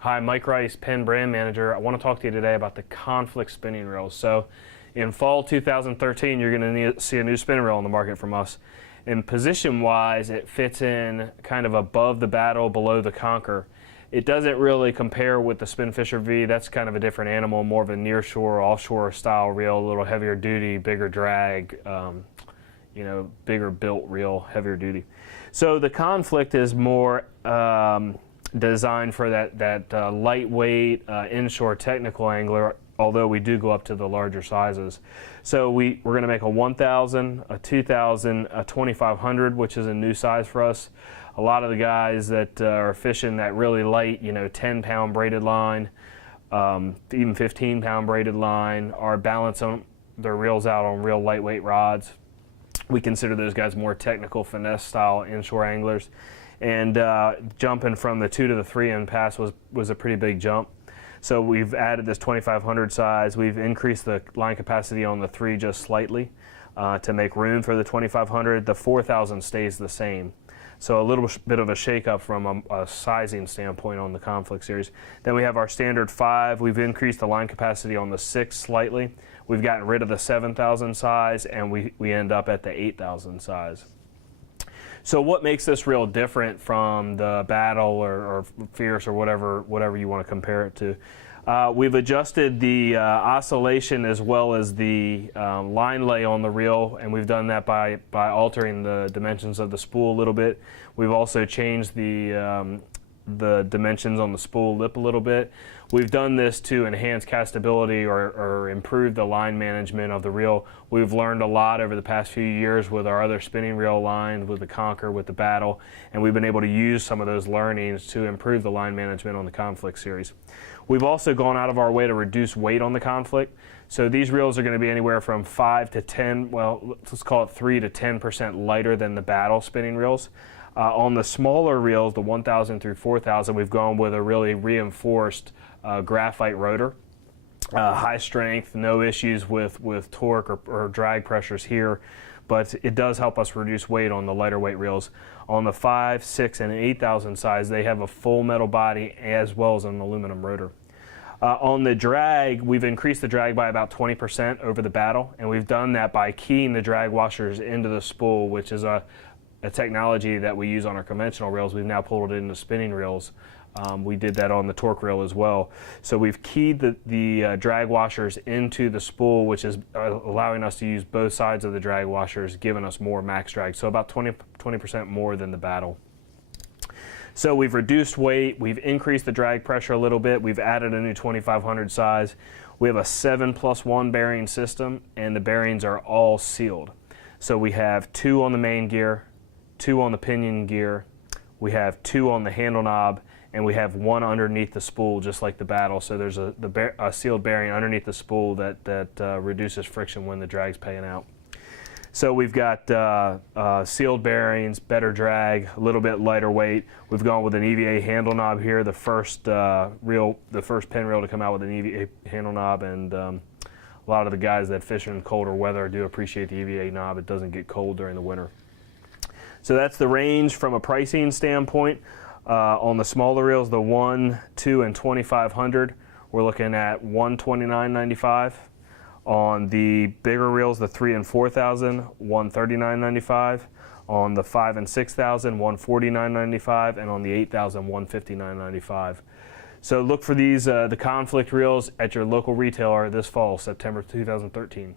Hi, Mike Rice, PENN brand manager. I want to talk to you today about the conflict spinning reels. So in fall 2013, you're going to see a new spinning reel on the market from us. And position-wise, it fits in kind of above the Battle, below the Conquer. It doesn't really compare with the Spinfisher V. That's kind of a different animal, more of a nearshore, offshore style reel, a little heavier duty, bigger drag, bigger built reel, heavier duty. So the conflict is more designed for that lightweight inshore technical angler, although we do go up to the larger sizes. So we're going to make a 1000, a 2000, a 2500, which is a new size for us. A lot of the guys that are fishing that really light, 10-pound braided line, even 15-pound braided line, are balancing their reels out on real lightweight rods. We consider those guys more technical, finesse style inshore anglers. And jumping from the 2 to the 3 in pass was a pretty big jump. So we've added this 2500 size. We've increased the line capacity on the 3 just slightly to make room for the 2500. The 4000 stays the same. So a little bit of a shake-up from a sizing standpoint on the Conflict series. Then we have our standard 5. We've increased the line capacity on the 6 slightly. We've gotten rid of the 7000 size, and we end up at the 8000 size. So what makes this reel different from the Battle or Fierce or whatever you want to compare it to? We've adjusted the oscillation as well as the line lay on the reel, and we've done that by altering the dimensions of the spool a little bit. We've also changed the dimensions on the spool lip a little bit. We've done this to enhance castability or improve the line management of the reel. We've learned a lot over the past few years with our other spinning reel lines, with the Conquer, with the Battle, and we've been able to use some of those learnings to improve the line management on the Conflict series. We've also gone out of our way to reduce weight on the Conflict. So these reels are going to be anywhere from 5 to 10, well, let's call it 3 to 10% lighter than the Battle spinning reels. On the smaller reels, the 1000 through 4000, we've gone with a really reinforced graphite rotor. High strength, no issues with torque or drag pressures here, but it does help us reduce weight on the lighter weight reels. On the 5, 6, and 8000 size, they have a full metal body as well as an aluminum rotor. On the drag, we've increased the drag by about 20% over the Battle, and we've done that by keying the drag washers into the spool, which is a technology that we use on our conventional reels. We've now pulled it into spinning reels. We did that on the torque reel as well. So we've keyed the drag washers into the spool, which is allowing us to use both sides of the drag washers, giving us more max drag. So about 20% more than the Battle. So we've reduced weight, we've increased the drag pressure a little bit, we've added a new 2500 size. We have a 7+1 bearing system, and the bearings are all sealed. So we have 2 on the main gear, 2 on the pinion gear, we have 2 on the handle knob, and we have 1 underneath the spool, just like the Battle. So there's a sealed bearing underneath the spool that reduces friction when the drag's paying out. So we've got sealed bearings, better drag, a little bit lighter weight. We've gone with an EVA handle knob here, the first PENN reel to come out with an EVA handle knob, and a lot of the guys that fish in colder weather do appreciate the EVA knob. It doesn't get cold during the winter. So that's the range from a pricing standpoint. On the smaller reels, the 1, 2, and 2500, we're looking at $129.95. On the bigger reels, the 3 and 4000, $139.95. On the 5 and 6000, $149.95, and on the 8000, $159.95. So look for these the Conflict reels at your local retailer this fall, September 2013.